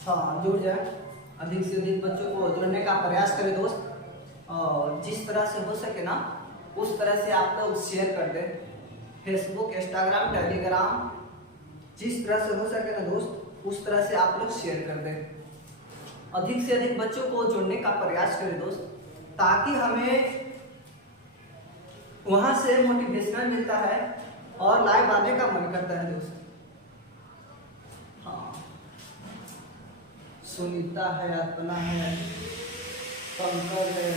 हाँ, जुड़ जाए। अधिक से अधिक बच्चों को जोड़ने का प्रयास करें दोस्त। और जिस तरह से हो सके ना उस तरह से आप लोग शेयर कर दें। फेसबुक, इंस्टाग्राम, टेलीग्राम, जिस तरह से हो सके ना दोस्त उस तरह से आप लोग शेयर कर दें। अधिक से अधिक बच्चों को जोड़ने का प्रयास करें दोस्त, ताकि हमें वहां से मोटिवेशनल मिलता है और लाइव आने का मन करता है दोस्त। हाँ, सुनीता है, अर्पणा है, पंकज है,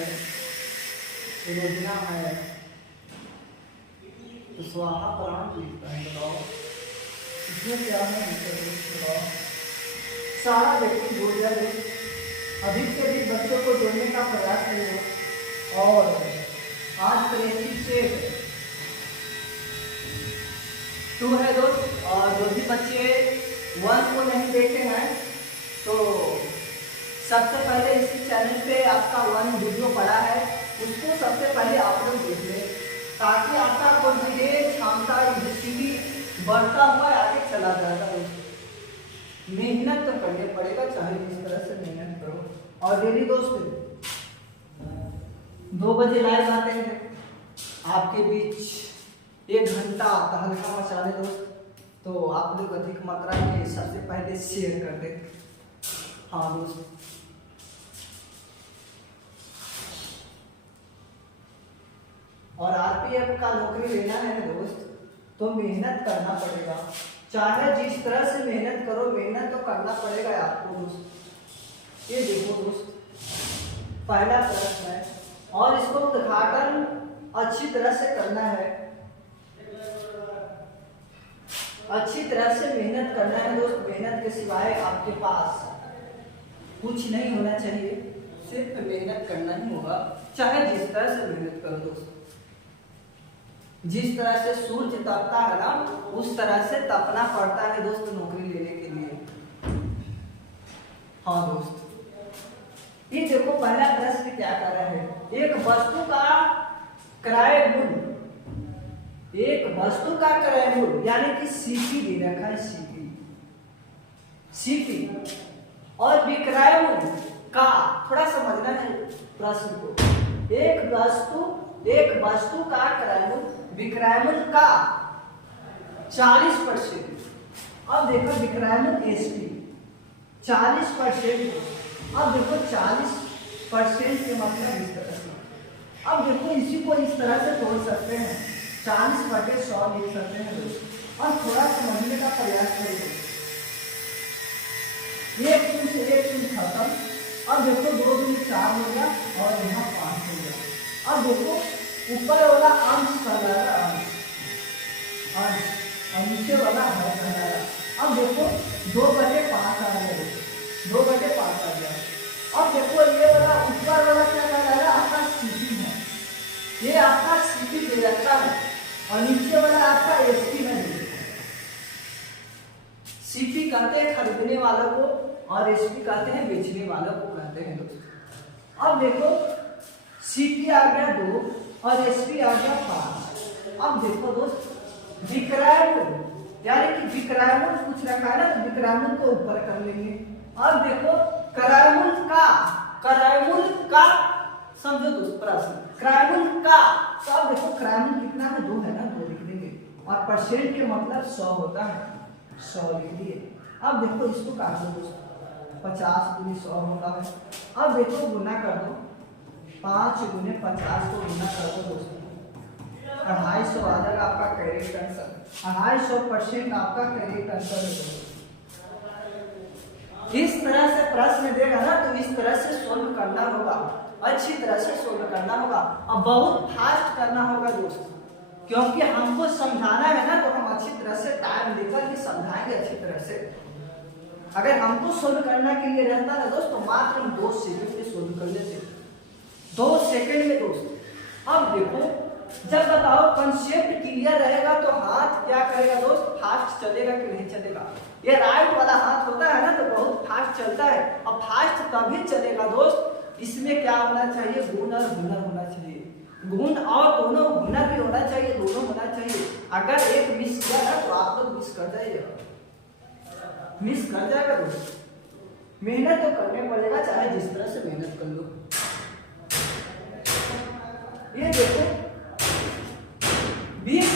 रोजना है, तो स्वाहा प्राण लिखता है। बताओ इसमें क्या है? बताओ। सारा व्यक्ति जुड़ जाए। अधिक से अधिक बच्चों को जोड़ने का प्रयास करें। और आज प्रेसिंग से 2 है दोस्त। और जो भी बच्चे 1 को नहीं देखे हैं तो सबसे पहले इस चैनल पे आपका 1 वीडियो पड़ा है, उसको सबसे पहले आप लोग देख लें, ताकि आपका कॉन्फिडेंस, क्षमता, एबिलिटी बढ़ता हुआ आगे चला जाएगा दोस्त। मेहनत तो करनी पड़ेगा, चाहे जिस तरह से मेहनत करो। और डेली दोस्त 2 बजे लाइव आते हैं आपके बीच 1 घंटा तहलका मचाने दोस्त। तो आप लोग अधिक मात्रा में सबसे पहले शेयर कर दें। हाँ दोस्त, और आरपीएफ का नौकरी लेना है दोस्त तो मेहनत करना पड़ेगा। चाहे जिस तरह से मेहनत करो, मेहनत तो करना पड़ेगा आपको दोस्त। ये देखो दोस्त, पहला प्रश्न है और इसको उद्घाटन अच्छी तरह से करना है, अच्छी तरह से मेहनत करना है दोस्त। मेहनत के सिवाय आपके पास कुछ नहीं होना चाहिए, सिर्फ मेहनत करना ही होगा। चाहे जिस तरह से मेहनत करो दोस्त, जिस तरह से सूरज तपता है ना उस तरह से तपना पड़ता है दोस्त नौकरी लेने के लिए। हाँ दोस्त, ये देखो पहला प्रश्न क्या कर रहा है? एक वस्तु का क्रय मूल्य, एक वस्तु का क्रय मूल्य यानी कि सीपी दे रखा है, सीपी और विक्रय मूल्य का, थोड़ा समझना है प्रश्न को। एक वस्तु का क्रय मूल्य विक्रय मूल्य का 40%। अब देखो विक्रय मूल्य एसपी 40%। अब देखो 40% के मतलब इस तरह से। अब देखो इसी को इस तरह से तोड़ सकते हैं, 40/100 लिख सकते हैं दोस्तों। और थोड़ा समझने का प्रयास करें। एक शून्य खत्म। अब देखो 2 दूनी 4 हो गया और यहाँ 5 हो गया। अब देखो ऊपर वाला अंश कर जाएगा, अंश और नीचे वाला हर कर जाएगा। अब देखो 2/5 आ गया, 2/5 आ गया। अब देखो ये वाला ऊपर वाला क्या कर जाएगा? आपका सीपी है, ये आपका सीपी दे रखा है और नीचे वाला आपका एसपी में दे। सीपी कहते हैं खरीदने वालों को और एसपी कहते हैं बेचने वालों को कहते हैं दोस्तों। अब देखो सीपी आ गया 2 और एसपी आ गया 5। अब देखो दोस्त विक्रय मूल्य यानी कि विक्रय मूल्य कुछ रखा है ना, तो विक्रय मूल्य को ऊपर कर लेंगे। अब देखो क्रय मूल्य का समझो दोस्त प्रश्न, क्रय मूल्य का। तो अब देखो क्रय मूल्य कितना है? 2 है ना, 2 लिख देंगे। और परसेंट के मतलब 100 होता है, 100 लिख दिए। अब देखो इसको काट दो दोस्त, 50 × 100 होता है। अब देखो गुना कर दो, 5 × 50 को गुना कर दो दोस्तों, 250 आ जाएगा आपका करेक्ट आंसर। 250% आपका करेक्ट आंसर है। इस तरह से प्रश्न देगा ना तो इस तरह से सोल्व करना होगा, अच्छी तरह से सोल्व करना होगा और बहुत फास्ट करना होगा दोस्त, क्योंकि हमको समझाना है ना तो हम अच्छी तरह से टाइम लेकर के समझाएंगे अच्छी तरह से। अगर हमको सोल्व करना के लिए रहता ना दोस्त तो मात्र हम 2 सेकंड में सोल्व कर लेते, 2 सेकंड में दोस्त। अब देखो जब बताओ कंसेप्ट क्लियर रहेगा तो हाथ क्या करेगा दोस्त? फास्ट चलेगा कि नहीं चलेगा? ये राइट वाला हाथ होता है ना तो बहुत फास्ट चलता है, और फास्ट तभी चलेगा दोस्त इसमें क्या होना चाहिए? गुण और हुनर होना चाहिए। गुण और दोनों, हुनर भी होना चाहिए, दोनों होना चाहिए। अगर एक मिस किया ना तो आप लोग मिस कर जाइएगा, मिस कर जाएगा दोस्त, मेहनत तो करने पड़ेगा, चाहे जिस तरह से मेहनत कर लो। ये देखो 20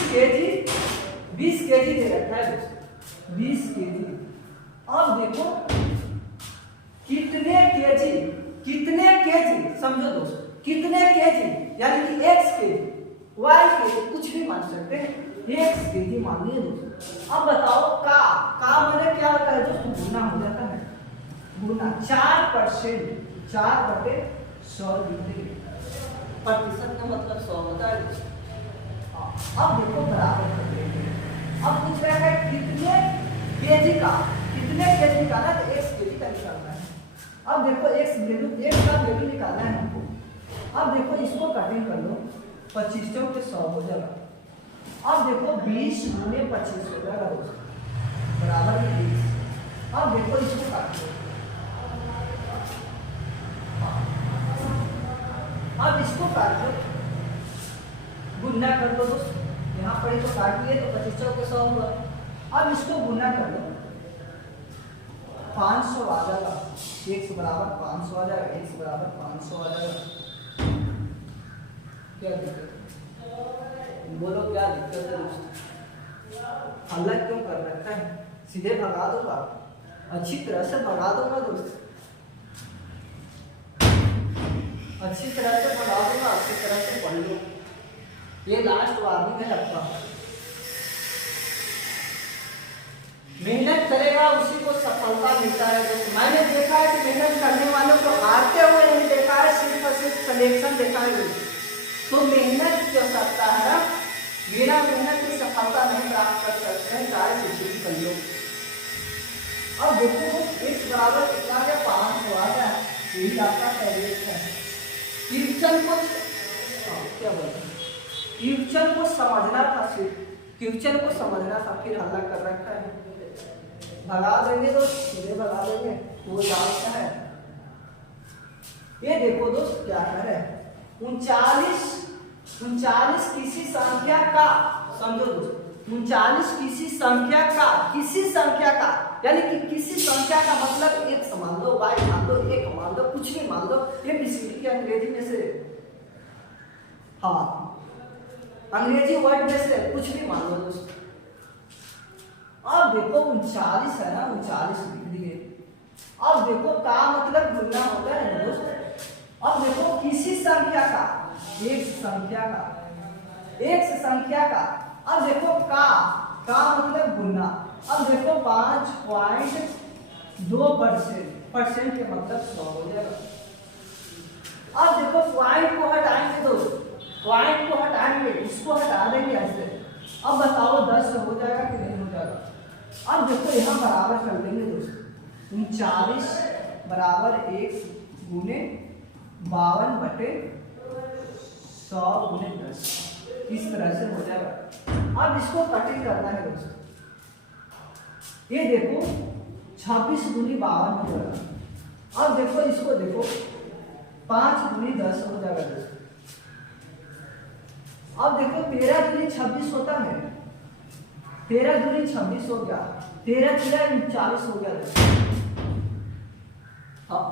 केजी दे रखा है दोस्तों, 20 केजी। अब देखो कितने केजी समझो दोस्तों, कितने केजी, यानी कि x केजी, y केजी, कुछ भी मान सकते हैं, x केजी मान लिए दोस्तों। अब बताओ का मैंने क्या होता है दोस्तों, गुना हो जाता है, गुना 4%, 4/100 लिखते हैं, प्रतिशत का मतलब 100 होता है दोस्तों। अब देखो बराबर कर देंगे। अब पूछ रहा है कितने केजी का ना, तो x केजी का निकालना है। अब देखो x का वैल्यू निकालना है हमको। अब देखो इसको कटिंग कर लो, 25 के 100 हो जाएगा। अब देखो 20 गुने 25 हो जाएगा दोस्तों, बराबर में 20। अब देखो इसको काट लो, अब इसको काट लो, गुना कर दो दोस्तों, यहाँ पर तो काट लिए तो 25 के 100 हुआ। अब इसको गुना कर लो, 500 आ जाएगा, x बराबर 500 आ जाएगा, x बराबर 500 आ जाएगा। क्या दिक्कत, बोलो क्या दिक्कत है दोस्तों? हल्ला क्यों कर रखा है? सीधे भगा दूंगा, अच्छी तरह से भगा दूंगा दोस्त, अच्छी तरह से भगा दूंगा, अच्छी तरह से पढ़ लो। ये लास्ट वार्निंग है आपका। मेहनत करेगा उसी को सफलता मिलता है दोस्तों। मैंने देखा है कि मेहनत करने वालों को हारते हुए नहीं देखा है, सिर्फ और सिर्फ सिलेक्शन देखा है। तो मेहनत कर सकता है, बिना मेहनत की सफलता नहीं प्राप्त कर सकते हैं, चाहे कुछ भी कर लो। अब देखो x बराबर कितना है, 500 आ गया, यही आपका कैरियर है। क्वेश्चन को क्या बोलते हैं, क्वेश्चन को समझना था, सिर्फ क्वेश्चन को समझना था, फिर हल्ला कर रखा है। भगा देंगे दोस्त, सीधे भगा देंगे, वो जानता है। ये देखो दोस्त क्या है, 39 किसी संख्या का, समझो दोस्त, 39 किसी संख्या का, यानी कि किसी संख्या का मतलब x मान लो, y मान लो, एक मान लो, कुछ भी मान लो, ये बीसीडी की अंग्रेजी में से, हाँ अंग्रेजी वर्ड में से कुछ भी मान लो दोस्त। अब देखो 39 है ना, 39 लिख दिए। अब देखो का मतलब गुना होता है ना दोस्त। अब देखो किसी संख्या का, एक संख्या का। अब देखो का मतलब गुना। अब देखो 5.2% के मतलब 100 हो जाएगा। अब देखो पॉइंट को हटाएंगे दोस्त, पॉइंट को हटाएंगे, इसको हटा देंगे ऐसे। अब बताओ 10 हो जाएगा कि नहीं हो जाएगा। अब देखो यहाँ बराबर कर देंगे दोस्त, 39 बराबर 1 गुने 52/100 गुने 10, इस तरह से हो जाएगा। अब इसको कटिंग करना है दोस्त। ये देखो 26 गुनी 52 हो जाएगा। अब देखो इसको देखो 5 गुनी 10 हो जाएगा दोस्त। अब देखो 13 गुनी 26 होता है, 13 दूनी 26 हो गया, 13 39 हो गया। हाँ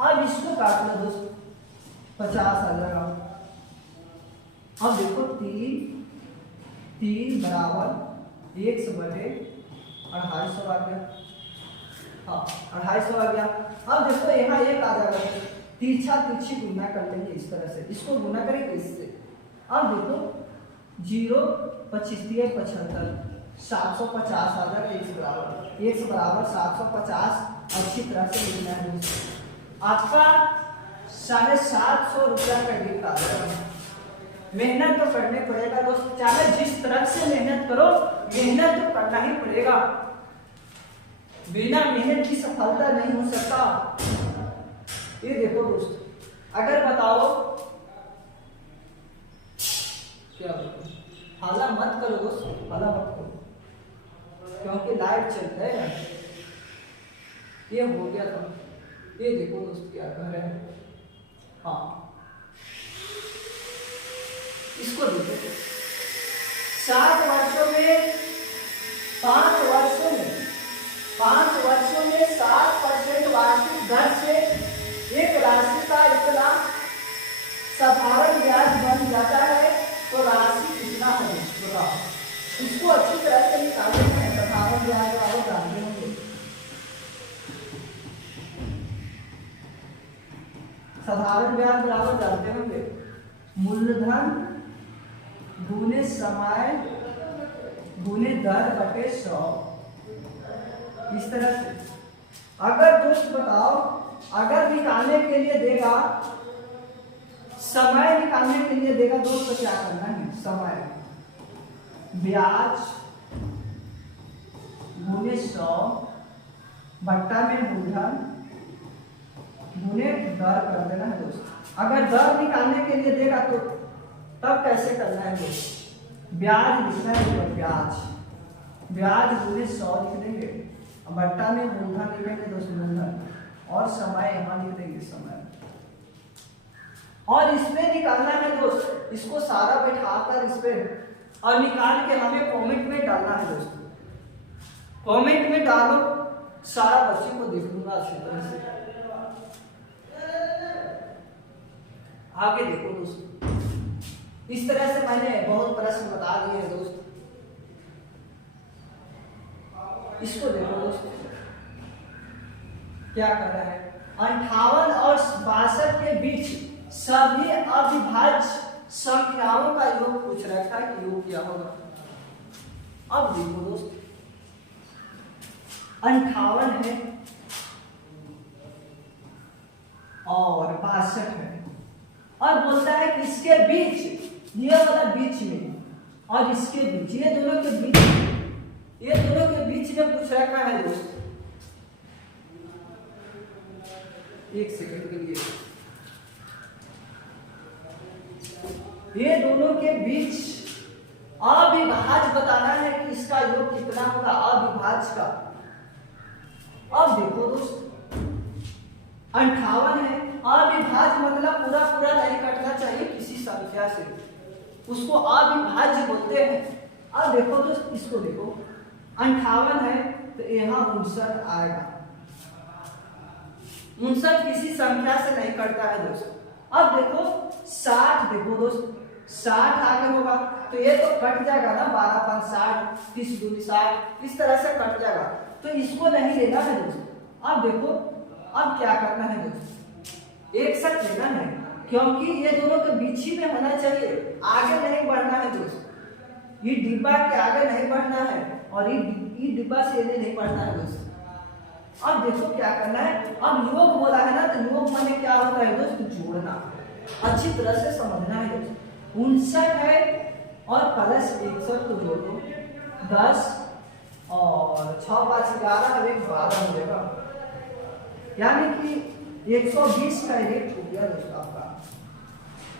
अब इसको काट लो दोस्त, 50 आ जाएगा। अब देखो 3 बराबर 1/250 आ गया, हाँ 250 आ गया। अब देखो यहाँ 1 आ जाएगा, तिरछी गुना कर लेंगे इस तरह से, इसको गुना करेंगे इससे। अब देखो 0 25 75 750 आ जाएगा, x बराबर 750 अच्छी तरह से लिखना है। आपका 750 रुपया का गिफ्ट आ जाएगा। मेहनत तो करने पड़ेगा दोस्त, चाहे जिस तरह से मेहनत करो, मेहनत तो करना ही पड़ेगा। बिना मेहनत की सफलता नहीं हो सकता। ये देखो दोस्त, अगर बताओ क्या हाला मत करो दोस्त, हाला मत करो, क्योंकि लाइट चल रहा है। ये हो गया था, ये देखो दोस्त क्या कर रहे हैं। हाँ इसको देखो, 7 वर्षों में 5 वर्षों में 7% वार्षिक इसको अच्छी तरह से निकालते हैं। साधारण ब्याज आप जानते होंगे, साधारण ब्याज बराबर जानते होंगे मूलधन गुने समय गुने दर बटे 100। इस तरह से अगर दोस्त बताओ, अगर निकालने के लिए देगा, समय निकालने के लिए देगा दोस्त, तो क्या करना है? समय ब्याज गुने 100 बट्टा में मूलधन गुने दर कर देना है दोस्त। अगर दर निकालने के लिए देगा तो तब कैसे करना है दोस्त? ब्याज लिखना है, ब्याज गुने 100 लिख देंगे, बट्टा में मूलधन लिखेंगे दोस्त, मूलधन, और समय यहाँ लिख देंगे, समय। और इसमें निकालना है दोस्त, इसको सारा बैठाकर इस पे और निकाल के हमें कमेंट में डालना है दोस्त। कमेंट में डालो, सारा बच्चे को देख लूंगा अच्छी तरह से। आगे देखो दोस्त, इस तरह से मैंने बहुत प्रश्न बता दिए हैं दोस्त। इसको देखो दोस्त, क्या कर रहा है? 58 और 62 के बीच सभी अविभाज्य संख्याओं का योग पूछ रखा है कि योग क्या होगा। अब देखो दोस्त, 58 है और 62 है, और बोलता है कि इसके बीच, ये वाला बीच में और इसके बीच, ये दोनों के बीच में पूछ रखा है दोस्त। एक सेकंड के लिए, ये दोनों के बीच अविभाज्य बताना है कि इसका योग कितना होगा, अविभाज्य का। अब देखो दोस्त, 58 है, अविभाज्य मतलब पूरा पूरा नहीं कटना चाहिए किसी संख्या से, उसको अविभाज्य बोलते हैं। अब देखो दोस्त, इसको देखो, 58 है तो यहाँ 59 आएगा, 59 किसी संख्या से नहीं कटता है दोस्त। अब देखो 60, देखो दोस्त 60 आगे होगा तो ये तो कट जाएगा ना, 12 5 60, 30 दूनी 60, इस तरह से कट जाएगा, तो इसको नहीं लेना है दोस्त। अब देखो, अब क्या करना है दोस्त? 61 लेना है, क्योंकि ये दोनों के बीच ही में होना चाहिए, आगे नहीं बढ़ना है दोस्त। ये डिब्बा के आगे नहीं बढ़ना है और ये डिब्बा से नहीं बढ़ना है दोस्त। अब देखो क्या करना है, अब योग बोला है ना, तो योग माने क्या होता है दोस्त? जोड़ना, अच्छी तरह से समझना है दोस्त। 59 है और प्लस 61 को जोड़ दो, 10 और 6 5 11 और 1 12 हो जाएगा, यानी कि 120 का रेट हो गया दोस्त आपका।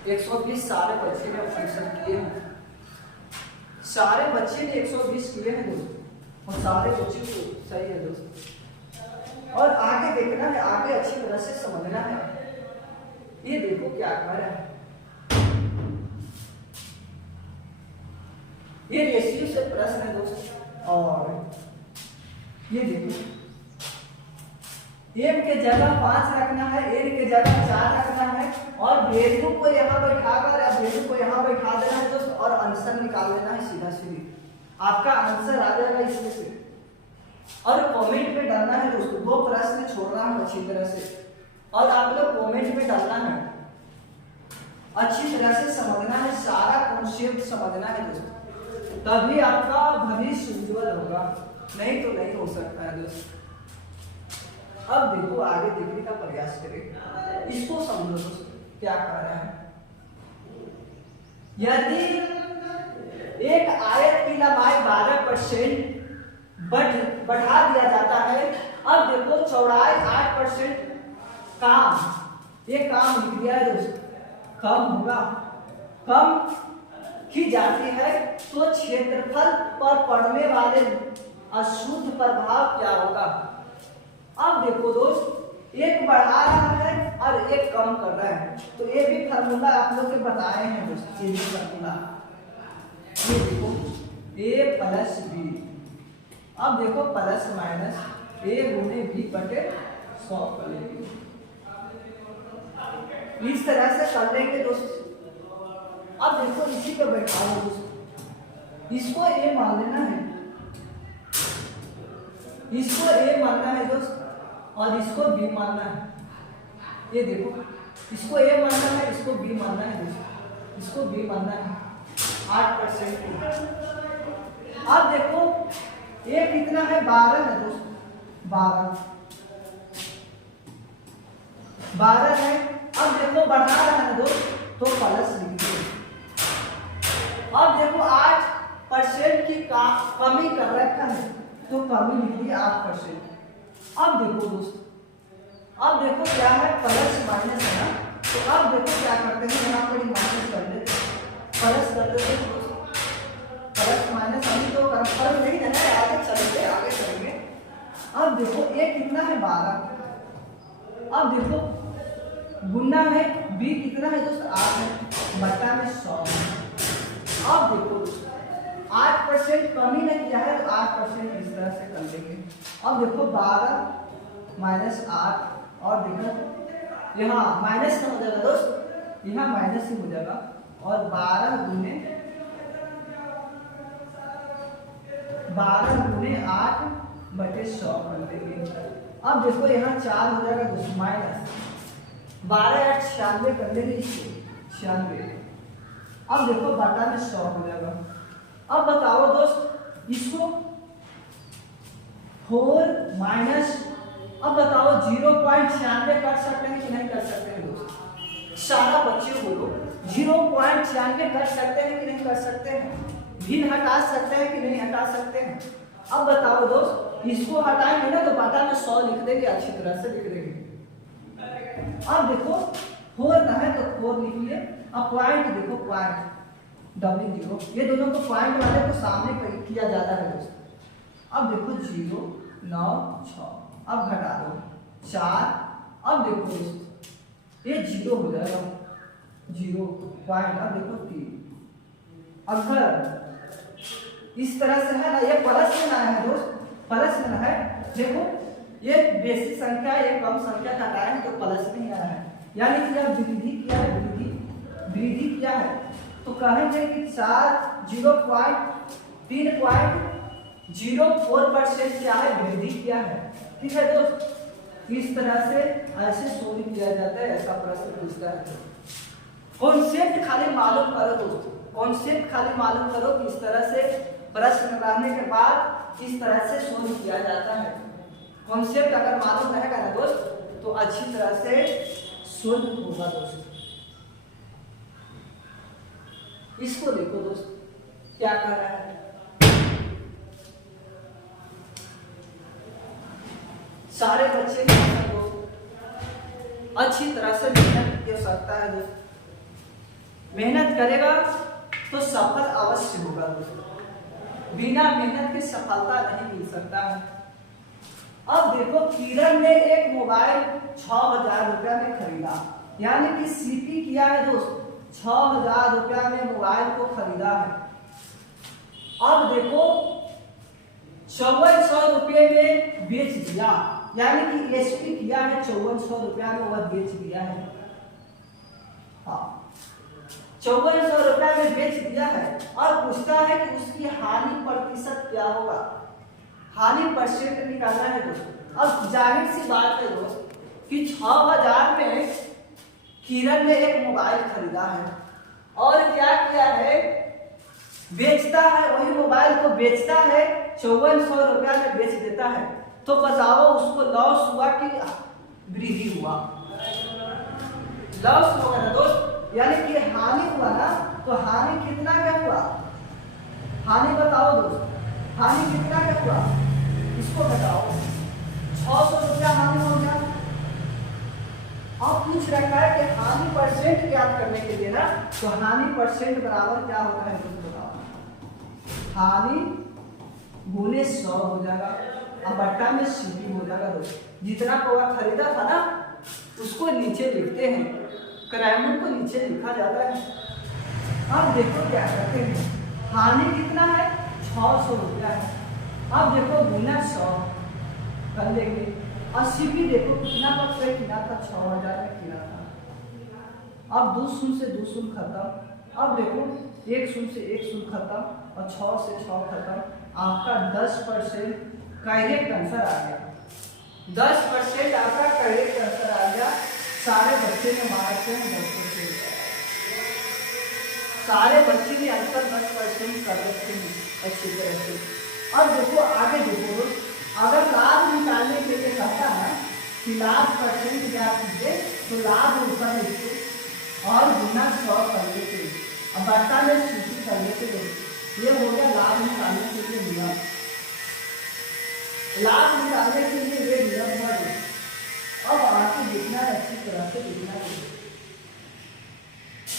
120 सारे बच्चे ने फंक्शन किए हैं, सारे बच्चे ने 120 किए हैं दोस्त, और सारे बच्चे को सही है दोस्त। और आगे देखना है, आगे अच्छी तरह से समझना है। ये देखो क्या कर रहा है, ये रेशियो से प्रश्न है दोस्त। और ये देखो, m के जगह 5 रखना है, n के जगह 4 रखना है, और वैल्यू को यहाँ बैठाकर वैल्यू को यहाँ बैठा देना है दोस्त, और आंसर निकाल लेना है सीधा सीधी, आपका आंसर आ जाएगा इसमें से। और कमेंट में डालना है दोस्तों, 2 प्रश्न छोड़ना है अच्छी तरह से, और आप लोग कमेंट में डालना है, अच्छी तरह से समझना है, सारा कॉन्सेप्ट समझना है दोस्तों, तभी आपका भविष्य उज्जवल होगा, नहीं तो नहीं हो सकता है दोस्त। अब देखो, आगे देखने का प्रयास करें, इसको समझो दोस्त क्या कर रहा है। यदि एक आयत की लंबाई 12% बढ़ा दिया जाता है, अब देखो चौड़ाई 8% काम, ये काम लिख दिया है दोस्त, कम होगा, कम की जाती है तो क्षेत्रफल पर पड़ने वाले अशुद्ध प्रभाव क्या होगा। अब देखो दोस्त, एक बढ़ा रहा है और एक कम कर रहा है, तो ये भी फार्मूला आप लोग के बताए हैं दोस्त, ये भी फार्मूला, ये देखो a प्लस b, अब देखो प्लस माइनस a गुने b बटे 100 कर लेंगे, इस तरह से कर लेंगे दोस्त। अब देखो इसी पे बैठा लो दोस्त, इसको ए मान लेना है, इसको ए मानना है दोस्त, और इसको बी मानना है। ये देखो, इसको ए मानना है, इसको बी मानना है दोस्त, इसको बी मानना है 8%। अब देखो ए कितना है, 12 है दोस्त, 12 है। अब देखो बढ़ा रहा है दोस्त, तो प्लस लिख दो। अब देखो 8% की कमी कर रखा है, तो कमी लिख दी 8%। अब देखो दोस्त, अब देखो क्या है, प्लस माइनस है ना, तो अब देखो क्या करते हैं, यहाँ पर माइनस कर देते, प्लस कर देते हैं दोस्त, प्लस माइनस अभी तो कंफर्म नहीं है, आगे चलेंगे, आगे चलेंगे। अब देखो ए कितना है, 12। अब देखो गुना है, बी कितना है दोस्त, 8 है, बटा में 100। अब देखो 8% कमी ने किया है, तो 8% इस तरह से कर देंगे। अब देखो 12 माइनस 8, और देखो यहाँ माइनस का हो जाएगा दोस्त, यहाँ माइनस ही हो जाएगा, और 12 गुने 8 बटे 100 कर देंगे। अब देखो यहाँ 4 हो जाएगा दोस्त, माइनस 12 8 96 कर लेंगे, इसको 96। अब देखो बटा में 100 हो जाएगा। अब बताओ दोस्त, इसको 4 माइनस, अब बताओ 0.96 कर सकते हैं कि नहीं कर सकते हैं दोस्त, सारा बच्चे बोलो 0.96 कर सकते हैं कि नहीं कर सकते हैं, भिन्न हटा सकते हैं कि नहीं हटा सकते हैं। अब बताओ दोस्त, इसको हटाएंगे ना तो बटा में 100 लिख देंगे, अच्छी तरह से लिख देंगे। अब देखो 4 ना है तो 4 लिख लिए। अब पॉइंट देखो, पॉइंट W0, ये दोनों को पॉइंट वाले को सामने किया जाता है दोस्त। अब देखो 0 9 6, अब घटा दो 4। अब देखो दोस्त ये 0 हो जाएगा, 0 पॉइंट। अब देखो 3। अगर इस तरह से है ना, ये प्लस में ना है दोस्त, प्लस में ना है। देखो ये बेसिक संख्या, ये कम संख्या का टाइम तो प्लस में ही आया है, यानी कि जब वृद्धि किया है, वृद्धि किया है, तो कहेंगे कि 3.04% क्या है, वृद्धि किया है। ठीक है दोस्त, इस तरह से ऐसे सोल्व किया जाता है, ऐसा प्रश्न पूछता है। कॉन्सेप्ट खाली मालूम करो दोस्त, कॉन्सेप्ट खाली मालूम करो कि इस तरह से प्रश्न रहने के बाद इस तरह से सोल्व किया जाता है। कॉन्सेप्ट अगर मालूम रहेगा ना दोस्त, तो अच्छी तरह से सोल्व होगा दोस्त। इसको देखो दोस्त क्या कर रहा है, सारे बच्चे को अच्छी तरह से मेहनत कर सकता है दोस्त। मेहनत करेगा तो सफल अवश्य होगा दोस्त, बिना मेहनत के सफलता नहीं मिल सकता है। अब देखो किरण ने एक मोबाइल 6000 रुपया में खरीदा, यानी कि सीपी किया है दोस्त, 6000 रुपया में मोबाइल को खरीदा है। अब देखो 5400 रुपये में बेच दिया, यानी कि एसपी किया है 5400 रुपया में, वह बेच दिया है। हाँ 5400 रुपया में बेच दिया है, और पूछता है कि उसकी हानि प्रतिशत क्या होगा, हानि परसेंट निकालना है दोस्त। अब जाहिर सी बात है दोस्त कि 6000 में किरण ने एक मोबाइल खरीदा है, और क्या किया है, बेचता है, वही मोबाइल को बेचता है 5400 रुपया में बेच देता है। तो बताओ उसको लॉस हुआ कि वृद्धि हुआ, लॉस होगा ना दोस्त, यानी कि हानि हुआ ना। तो हानि कितना क्या हुआ, हानि बताओ दोस्त, हानि कितना क्या हुआ, इसको बताओ 600 रुपया हानि हो गया। अब पूछ रखा है कि हानि परसेंट ज्ञात करने के लिए ना, तो हानि परसेंट बराबर क्या होता है तुम बताओ, हानि गुने 100 हो जाएगा, अब बट्टा में सीपी हो जाएगा दोस्त। जितना पौवा खरीदा था ना उसको नीचे लिखते हैं, क्राइम को नीचे लिखा जाता है। अब देखो क्या करते हैं, हानि कितना है 600 रुपया है। अब देखो गुना 100 कर लेंगे, और सीपी देखो कितना पर पे किना था, 6000 में किना था। अब 2 शून्य से 2 शून्य खत्म। अब देखो 1 शून्य से 1 शून्य खत्म, और 6 से 6 खत्म, आपका 10% करेक्ट आंसर आ गया। 10% आपका करेक्ट आंसर आ गया। सारे बच्चे ने मार्क्स हैं 10%, सारे बच्चे ने आंसर 10% कर रखे हैं अच्छी तरह से। अब देखो आगे देखो, अगर लाभ निकालने के लिए कहता है कि लाभ परसेंट ज्ञात कीजिए, तो लाभ ऊपर लिखो और गुना 100 कर लेते, अब बट्टा में सूची कर लेते। ये हो गया लाभ निकालने के लिए नियम। लाभ निकालने के लिए ये नियम है। अब आपको देखना है, अच्छी तरह से देखना है।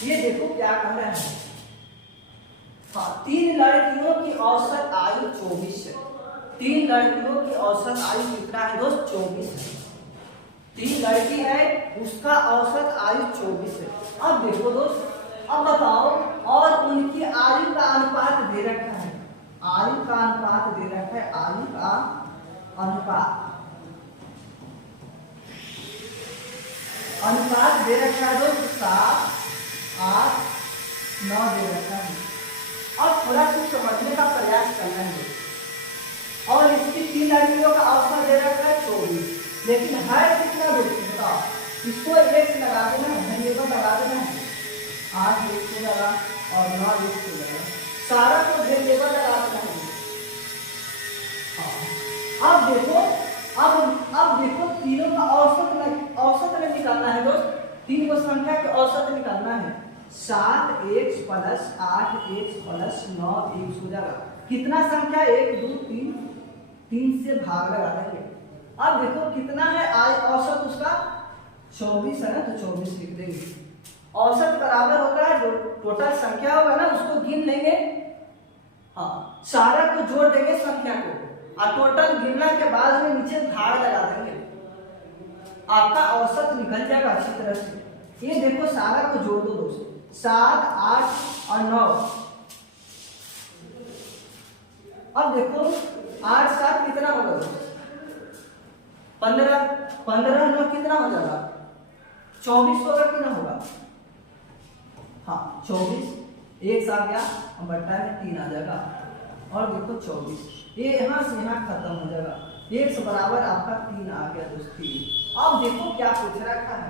ये देखो क्या कर रहा है। हाँ, 3 लड़कियों की औसत आयु 24 है। 3 लड़कियों की औसत आयु कितना है दोस्त? 24 है। 3 लड़की है, उसका औसत आयु 24 है। अब देखो दोस्त, अब बताओ, और उनकी आयु का अनुपात दे रखा है। आयु का अनुपात दे रखा है, आयु का अनुपात दे रखा है दोस्त 7, 8, 9 दे रखा है। अब थोड़ा कुछ समझने का प्रयास करना है। और इसकी 3 लड़कियों का औसत दे रखा है 24, लेकिन है कितना दोस्त बताओ? इसको 1 से लगा देना है, वेरिएबल लगा देना है। 8 1 से लगा और 9 1 से लगा, सारा को वेरिएबल लगा देना है। अब देखो, अब देखो तीनों का औसत में निकालना है दोस्त। 3 को संख्या के औसत निकालना है। 7x plus 8x plus 9x हो जाएगा। कितना संख्या? 1 2 3, 3 से भाग लगा देंगे। अब देखो कितना है औसत उसका? 24 है ना, तो 24 लिख देंगे। औसत बराबर होता है जो टोटल संख्या होगा ना, उसको गिन लेंगे। हाँ, सारा को जोड़ देंगे संख्या को, और टोटल गिनने के बाद में नीचे भाग लगा देंगे। आपका औसत निकल जाएगा अच्छी तरह से। ये देखो सारा को जोड़ दो दोस्तों, 7 8 और 9। अब देखो 8 7 कितना होगा दोस्तों? 15 15 9 कितना हो जाएगा? 24 होगा कि ना होगा? हाँ 24, 1 आ गया और बट्टा में 3 आ जाएगा। और देखो 24, ये यहाँ से यहाँ खत्म हो जाएगा। 1 से बराबर आपका 3 आ गया दोस्तों। अब देखो क्या पूछ रखा है।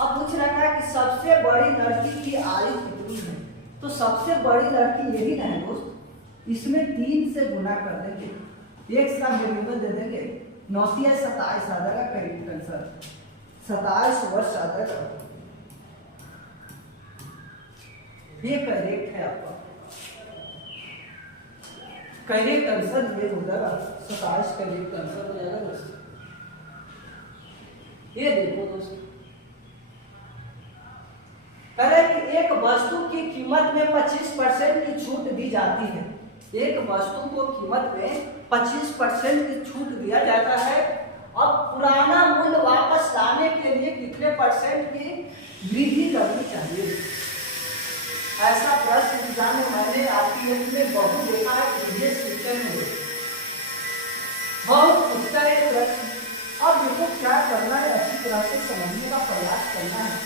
अब पूछ रखा है कि सबसे बड़ी लड़की की आयु कितनी है। तो सबसे बड़ी लड़की यही ना है दोस्त, इसमें 3 से गुना कर देंगे, 1 का वेरिएबल दे देंगे। 9 × 27 आ जाएगा करेक्ट आंसर, 27 वर्ष आ जाएगा। ये करेक्ट है आपका, करेक्ट आंसर ये हो जाएगा। 27 करेक्ट आंसर हो जाएगा दोस्तों। ये देखो दोस्तों, कह रहे कि एक वस्तु की कीमत में 25% की छूट दी जाती है। एक वस्तु को कीमत में 25% की छूट दिया जाता है। अब पुराना मूल्य वापस लाने के लिए कितने % की वृद्धि करनी चाहिए? ऐसा प्रश्न एग्जाम में मैंने आरटीएस में बहुत देखा है, विदेश शिक्षण में बहुत पूछता है प्रश्न। अब देखो क्या करना है, अच्छी तरह से समझने का प्रयास करना है।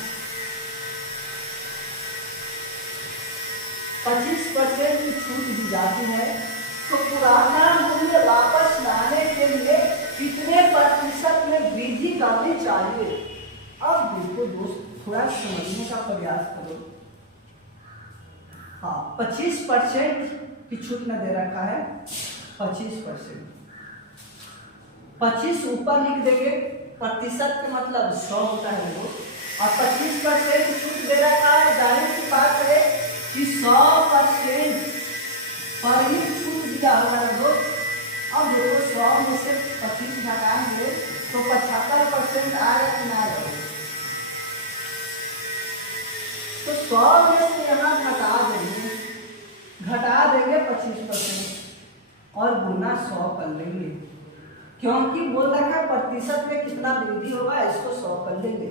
25% की छूट दी जाती है, तो पुराना मूल्य वापस लाने के लिए कितने % में वृद्धि करनी चाहिए? अब देखो दोस्त थोड़ा समझने का प्रयास करो। हाँ 25% की छूट में दे रखा है, 25%, 25 ऊपर लिख देंगे, प्रतिशत के मतलब 100 होता है दोस्त, और 25% की छूट दे रखा है। जाहिर सी बात है कि 100% पर ही छूट दिया होगा दोस्त। अब देखो 100 में से 25 घटाएंगे तो 75% आएगा कि ना आएगा? तो 100 में से यहाँ घटा देंगे 25% और गुना 100 कर लेंगे, क्योंकि बोल रखा है प्रतिशत में कितना वृद्धि होगा, इसको 100 कर लेंगे।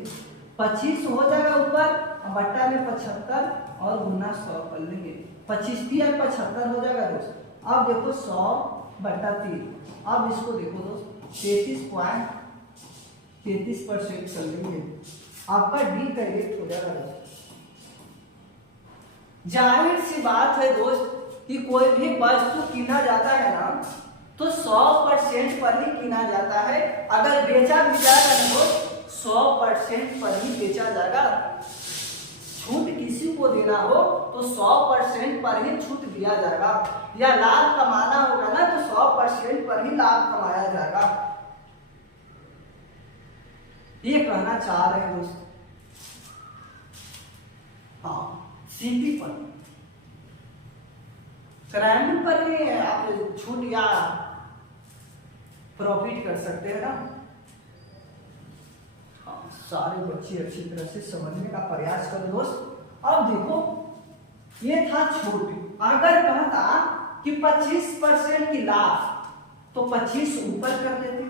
25 हो जाएगा ऊपर, बट्टा में 75 और गुना 100 कर लेंगे। 25 और 75 हो जाएगा दोस्त। अब देखो 100 बट्टा 3, अब इसको देखो दोस्त 33.33% कर लेंगे। आपका डी करेक्ट हो जाएगा दोस्त। जाहिर सी बात है दोस्त, कि कोई भी वस्तु कीना जाता है ना तो 100% पर ही कीना जाता है। अगर बेचा भी जाएगा ना तो 100% पर ही बेचा जाएगा। छूट किसी को देना हो तो 100% पर ही छूट दिया जाएगा, या लाभ कमाना होगा ना तो 100% पर ही लाभ कमाया जाएगा। ये कहना चाह रहे हैं दोस्त। हाँ, सीपी पर, क्राइम पर भी आप छूट या प्रॉफिट कर सकते हैं ना। हाँ, सारे बच्चे अच्छी तरह से समझने का प्रयास करो दोस्त। अब देखो, ये था छूट। अगर कहता कि 25% की लाभ तो 25 ऊपर कर देते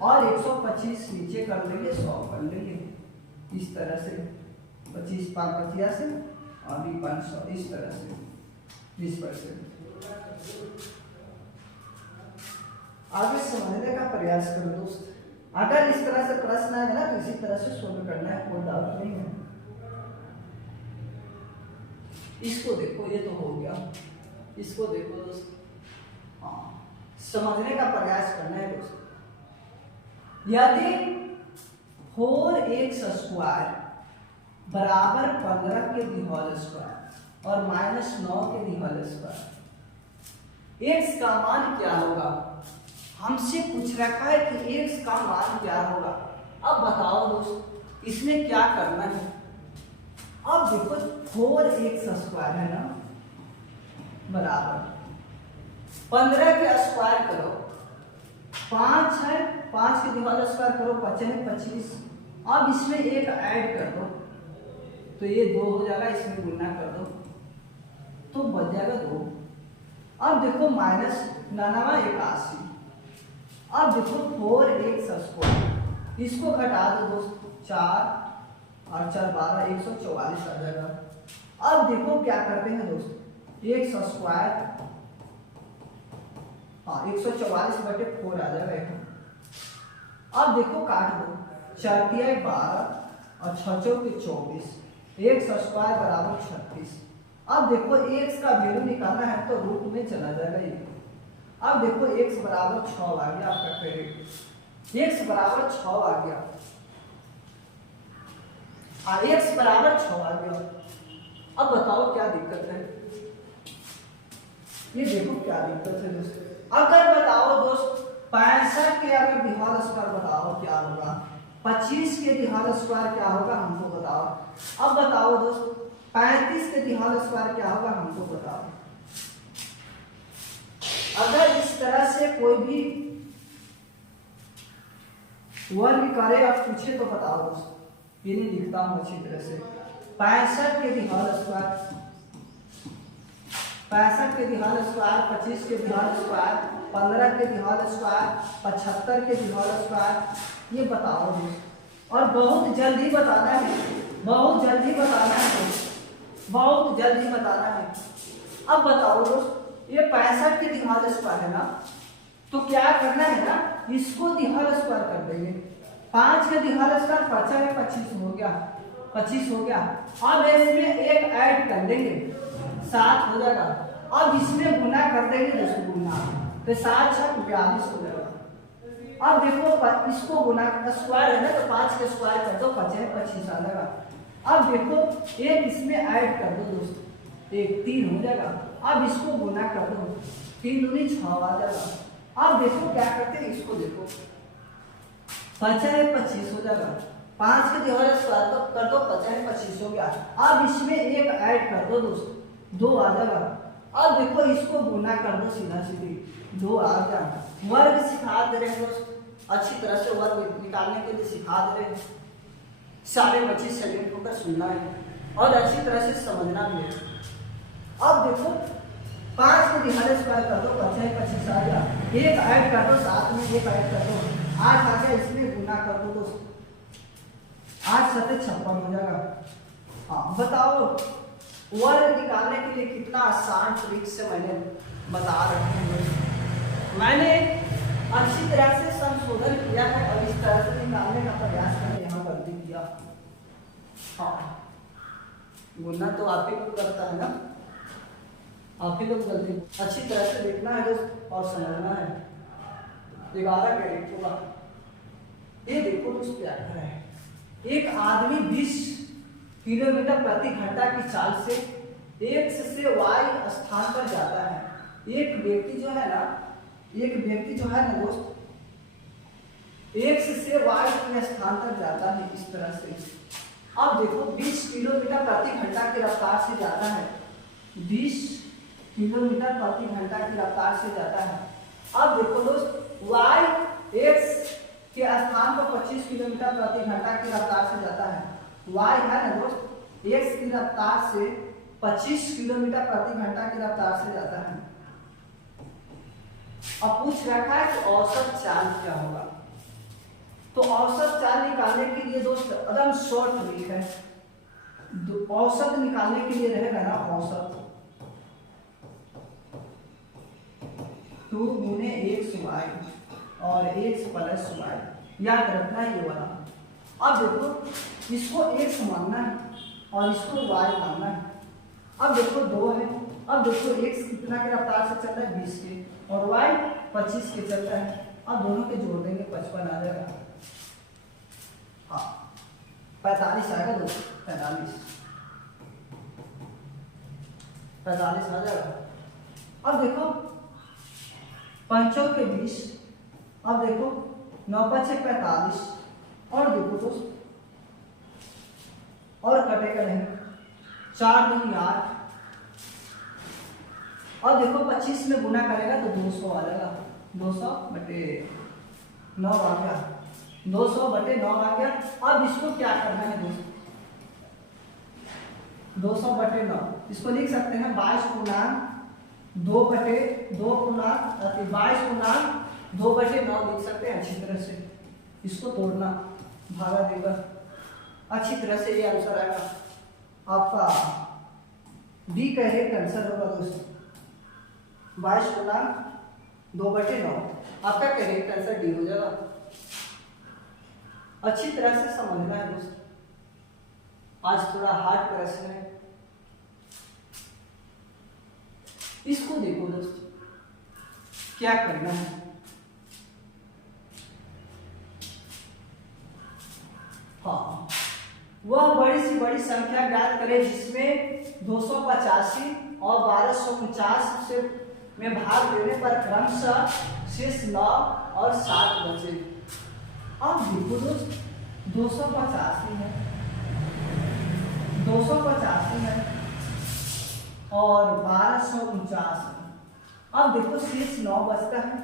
और 125 नीचे कर लेंगे, 100 कर लेंगे। इस तरह से 25 5 85 और 500, इस तरह से 20%। आगे समझने का प्रयास करो दोस्त। अगर इस तरह से प्रश्न आएगा ना तो इसी तरह से सोल्व करना है, कोई डाउट नहीं है। इसको देखो, ये तो हो गया। इसको देखो दोस्त, हाँ, समझने का प्रयास करना है दोस्त। यदि 4x² बराबर 15 के दी होल स्क्वायर और -9 के दी होल स्क्वायर, x का मान क्या होगा? हमसे पूछ रखा है कि x का मान क्या होगा। अब बताओ दोस्त, इसमें क्या करना है। अब देखो 4x² है ना, बराबर 15 के स्क्वायर करो 5 है, 5 के दिवाल स्क्वायर करो 5 है 25। अब इसमें एक ऐड कर दो तो ये 2 हो जाएगा, इसमें गुना कर दो तो बच जाएगा 2। अब देखो -981। अब देखो 4x², इसको घटा दो दोस्त, 4 और 4 12, 144 आ जाएगा। अब देखो क्या करते हैं दोस्त, x², हाँ 144/4 आ जाएगा। अब देखो काट दो, 4 × 12 और 6 × 24, x² बराबर 36। अब देखो x का वैल्यू निकालना है तो रूट में चला जाएगा ये। अब देखो x बराबर 6 आ गया आपका क्रेडिट, x बराबर 6 आ गया, x बराबर 6 आ गया। अब बताओ क्या दिक्कत है, ये देखो क्या दिक्कत है दोस्त। अगर बताओ दोस्त 65 के अगर दिहाल स्क्वायर बताओ क्या होगा, 25 के दिहाल स्क्वायर क्या होगा हमको बताओ। अब बताओ दोस्त 35 के दिहाल स्क्वायर क्या होगा हमको बताओ। अगर इस तरह से कोई भी वर्ग करे और पूछे तो बताओ दोस्त, ये नहीं लिखता हूं अच्छी तरह से। 65 के दिहाल स्क्वायर, 65 के दिहाल स्क्वायर, 25 के दिहाल स्क्वायर, 15 के दिहाल स्क्वायर, 75 के दिहाल स्क्वायर, ये बताओ दोस्त। और बहुत जल्दी बताना है, बहुत जल्दी बताना है, बहुत जल्दी बताना है। अब बताओ दोस्त, ये 65 के दिहाल स्क्वायर है ना, तो क्या करना है ना, इसको दिहाल स्क्वायर कर देंगे। 5 के दिहाल स्क्वायर 5 है 25 हो गया, 25 हो गया। अब इसमें एक ऐड कर देंगे, 7 हो जाएगा। अब इसमें गुना कर देंगे दोस्तों, गुना तो 7 × 6 42 हो जाएगा। अब देखो इसको गुना स्क्वायर है ना तो 5 के स्क्वायर कर दो, 5 है 25 आ जाएगा। अब देखो एक इसमें ऐड कर दो दोस्तों, एक 3 हो जाएगा। अब इसको गुना कर दो, 3 दूनी 6 आ जाएगा। अब देखो क्या करते हैं, इसको देखो 5 है 25 हो जाएगा, 5 के दिहाल स्क्वायर तो कर दो, 5 है 25 हो गया। अब इसमें एक ऐड कर दो दोस्तों, 2 आ जाएगा। अब देखो इसको गुना कर दो, सीधा सीधी 2 आ गया। वर्ग सिखा दे रहे हैं दोस्त, अच्छी तरह से वर्ग निकालने के लिए सिखा दे रहे हैं। सारे बच्चे सेलेक्ट होकर सुनना है और अच्छी तरह से समझना भी है। अब देखो 5 के दिहाल स्क्वायर कर दो, 5 है 25 आ गया। एक ऐड कर दो, साथ में एक ऐड कर दो, 8 आ गया। इसमें गुना कर दो दोस्त, 8 × 7 = 56 हो जाएगा। हाँ बताओ, वर्ग निकालने के लिए कितना आसान ट्रिक से मैंने बता रखे हैं। मैंने अच्छी तरह से संशोधन किया है और इस तरह से निकालने का प्रयास मैंने यहाँ गलती किया। हाँ, गुना तो आप ही को करता है ना। आप ही लोग गलती अच्छी तरह से देखना है दोस्त और समझना है। 11 कैरेट होगा। ये देखो दोस्त क्या कर रहा है, एक आदमी 20 किलोमीटर प्रति घंटा की चाल से एक्स से वाई स्थान पर जाता है। एक व्यक्ति जो है ना दोस्त, एक्स से वाई के स्थान पर जाता है इस तरह से। अब देखो 20 किलोमीटर प्रति घंटा की रफ्तार से जाता है, 20 किलोमीटर प्रति घंटा की रफ्तार से जाता है। अब देखो दोस्त वाई एक्स के स्थान पर 25 किलोमीटर प्रति घंटा की रफ्तार से जाता है। वाई है ना दोस्त, एक्स की रफ्तार से 25 किलोमीटर प्रति घंटा की रफ्तार से जाता है। अब पूछ रखा है कि औसत चाल क्या होगा। तो औसत चाल निकालने के लिए दोस्त एकदम शॉर्ट ट्रिक है। औसत निकालने के लिए रहेगा ना औसत 2 गुने एक्स वाई और एक्स प्लस वाई, याद रखना है ये वाला। अब देखो इसको एक्स मानना है और इसको वाई मानना है। अब देखो 2 है, अब देखो एक्स कितना के रफ्तार से चल रहा है 20 के और वाई 25 के चल रहा है। अब दोनों के जोड़ देंगे 55 आ जाएगा। हाँ 45 आएगा दोस्त, 45 आ जाएगा। अब देखो 5 के 20, अब देखो 9 5 45 और देखो दोस्त और कटेगा नहीं, 4 दूनी 8 और देखो 25 में गुना करेगा तो 200 आ जाएगा। 200 बटे 9 आ गया, 200 बटे 9 आ गया। अब इसको क्या करना है दोस्त, 200 बटे 9 इसको लिख सकते हैं 22 पूर्णांक 2 बटे 2 पूर्णांक 22 पूर्णांक 2 बटे 9 लिख सकते हैं। अच्छी तरह से इसको तोड़ना, भागा देगा, अच्छी तरह से ये आंसर आएगा आपका। डी करेक्ट आंसर होगा दोस्तों, 22 पूर्णांक 2 बटे 9 आपका करेक्ट आंसर डी हो जाएगा। अच्छी तरह से समझना है दोस्त, आज थोड़ा हार्ड प्रश्न है। इसको देखो दोस्त क्या करना है। हाँ वह बड़ी से बड़ी संख्या ज्ञात करें जिसमें 285 और 1249 से में भाग देने पर क्रमशः शेष 9 और 7 बचे। अब देखो दोस्त 285 है, 285 है और 1249 है। अब देखो शेष 9 बचता है,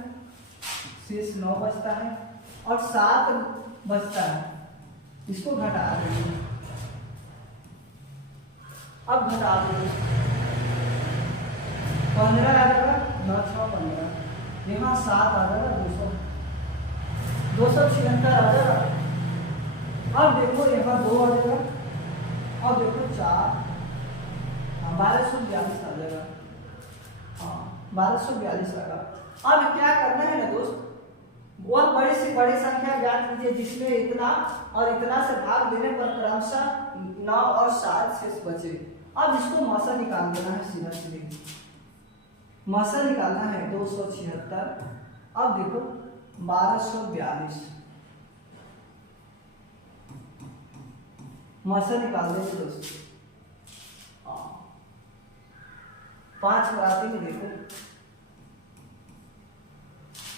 शेष 9 बचता है और 7 बचता है, इसको घटा देंगे। अब घटा दो 15 आ जाएगा, 9 6 15, यहाँ 7 आ जाएगा, 276 आ जाएगा। अब देखो यहाँ 2 आ जाएगा, अब देखो 4, 1242 आ जाएगा। हाँ 1242 आएगा। अब क्या करना है ना दोस्त, वह बड़ी से बड़ी संख्या ज्ञात कीजिए जिसमें इतना और इतना से भाग देने पर क्रमशः 9 और 7 शेष बचे। अब इसको मौसा निकाल देना है, सीधा सीधे मौसा निकालना है 276। अब देखो 1242 मौसा निकाल देंगे दोस्त। 5 बराती में देखो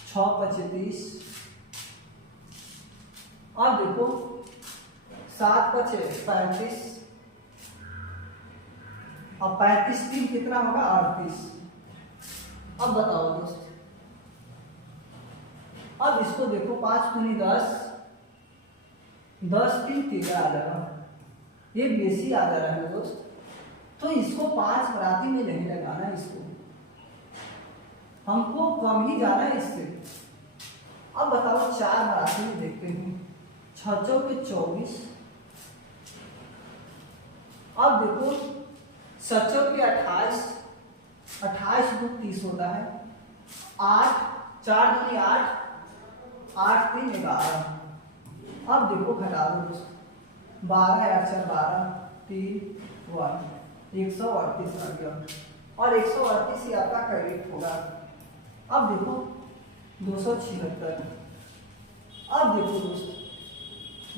6 5 30, अब देखो 7 5 35 और 35 3 कितना होगा 38। अब बताओ दोस्त, अब इसको देखो 5 दूनी 10, 10 3 13 आ जाएगा, ये बेसी आ जा रहा है दोस्त। तो इसको 5 बराती में नहीं लगाना, इसको हमको कम ही जाना है इससे। अब बताओ 4 बराती में देखते हैं, 6 चौके 24, अब देखो 7 चौके 28, 28 2 30 होता है, 8 4 दूनी 8, 8 3 11। अब देखो घटा दो दोस्त, 12 8 4 12 3 1, 138 आ गया। और 138 ही आपका करेक्ट होगा। अब देखो 276। अब देखो दोस्त,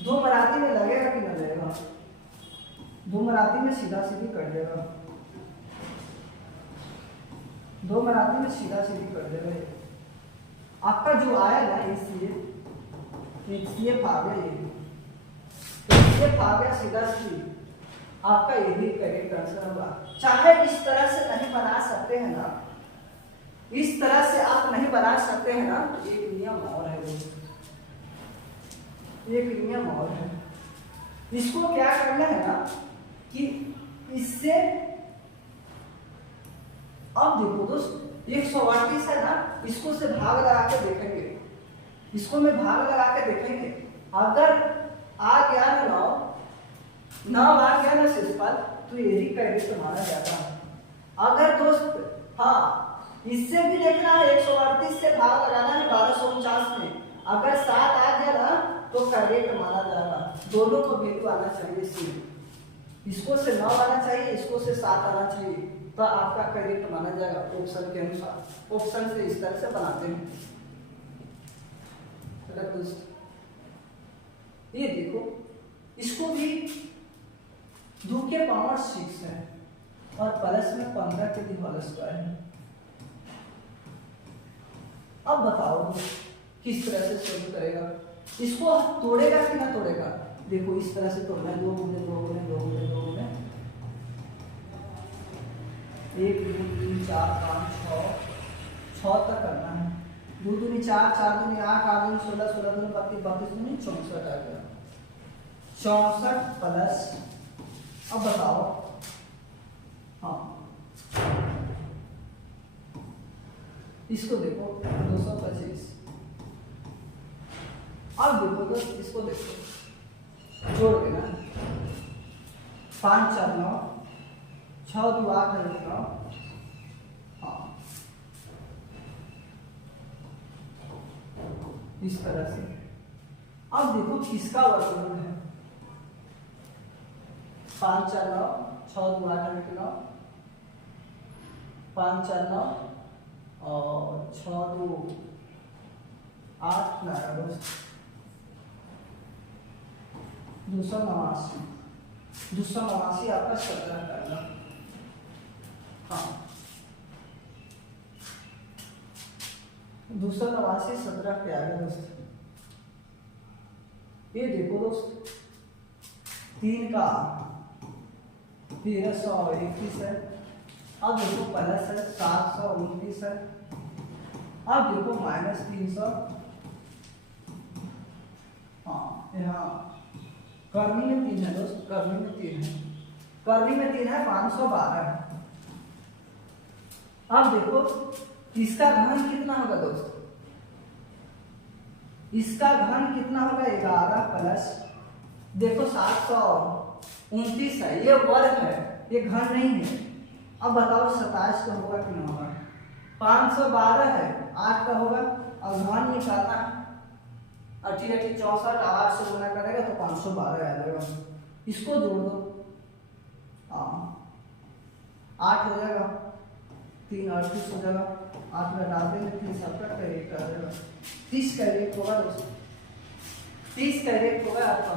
दो मराठी में लगेगा कि ना लगेगा? दो मराठी में सीधा सीधी कर देगा, दो मराठी में सीधा सीधी कर देगा। आपका जो आया ना HCF आ गया, HCF आ गया सीधा सीधी, आपका यही करेक्ट आंसर होगा। चाहे इस तरह से नहीं बना सकते हैं ना, इस तरह से आप नहीं बना सकते हैं ना, एक नियम और है दोस्त, एक नियम और है। इसको क्या करना है ना कि इससे, अब देखो दोस्त 138 है ना, इसको से भाग लगा के देखेंगे, इसको में भाग लगा के देखेंगे। अगर आ गया ना 9 आ गया ना सिंपल, तो यही करेक्ट माना जाता है। अगर दोस्त हाँ इससे भी देखना है, 138 से भाग लगाना है 1249 में, अगर 7 आ गया ना तो करेक्ट माना जाएगा। दोनों को वैल्यू आना चाहिए सेम, इसको से 9 आना चाहिए, इसको से 7 आना चाहिए, तो आपका करेक्ट माना जाएगा ऑप्शन के अनुसार। ऑप्शन से इस तरह से बनाते हैं। अगर दोस्त ये देखो, इसको भी 2 के पावर 6 है और प्लस में 15 के भी होल स्क्वायर है। अब बताओ किस तरह से सोल्व करेगा, इसको तोड़ेगा कि ना तोड़ेगा? देखो इस तरह से तोड़ना है, 2 गुने 2 गुने 2 गुने 2 गुने 1 2 3 4 5 6 तक करना है। 2 दूनी 4 4 दूनी 8 8 दूनी 16 16 दूनी 32 32 दूनी 64 आ गया, 64 प्लस, अब बताओ हाँ इसको देखो 225। अब देखो दोस्त इसको देखो, जोड़ देना 5 4 9 6 2 8 9, हाँ इस तरह से। अब देखो किसका वर्गमूल है, 5 4 9 6 2 8 9, 5 4 9 और 6 2 8 9 दोस्त 289, 289 आपका 17 करना, हाँ 289 17 पे आ गया दोस्त। ये देखो दोस्त 3 का 1321 है। अब देखो प्लस है 729 है। अब देखो माइनस 300, हाँ यहाँ कर्मी में 3 है दोस्त, कर्मी में 3 है, कर्मी में 3 है 512 है। अब देखो इसका घन कितना होगा दोस्त, इसका घन कितना होगा 11 प्लस, देखो 729 है, ये वर्ग है, ये घन नहीं है। अब बताओ 27 का होगा कि ना होगा? 512 है, 8 का होगा, अब घन निकालना है, 8 8 64 8 से गुना करेगा तो 512 आ जाएगा। इसको जोड़ दो, हाँ 8 हो जाएगा, 3 38 हो जाएगा, 8 में डाल देंगे 3 7 का करेक्ट आ जाएगा। 30 करेक्ट होगा दोस्तों, 30 करेक्ट होगा आपका।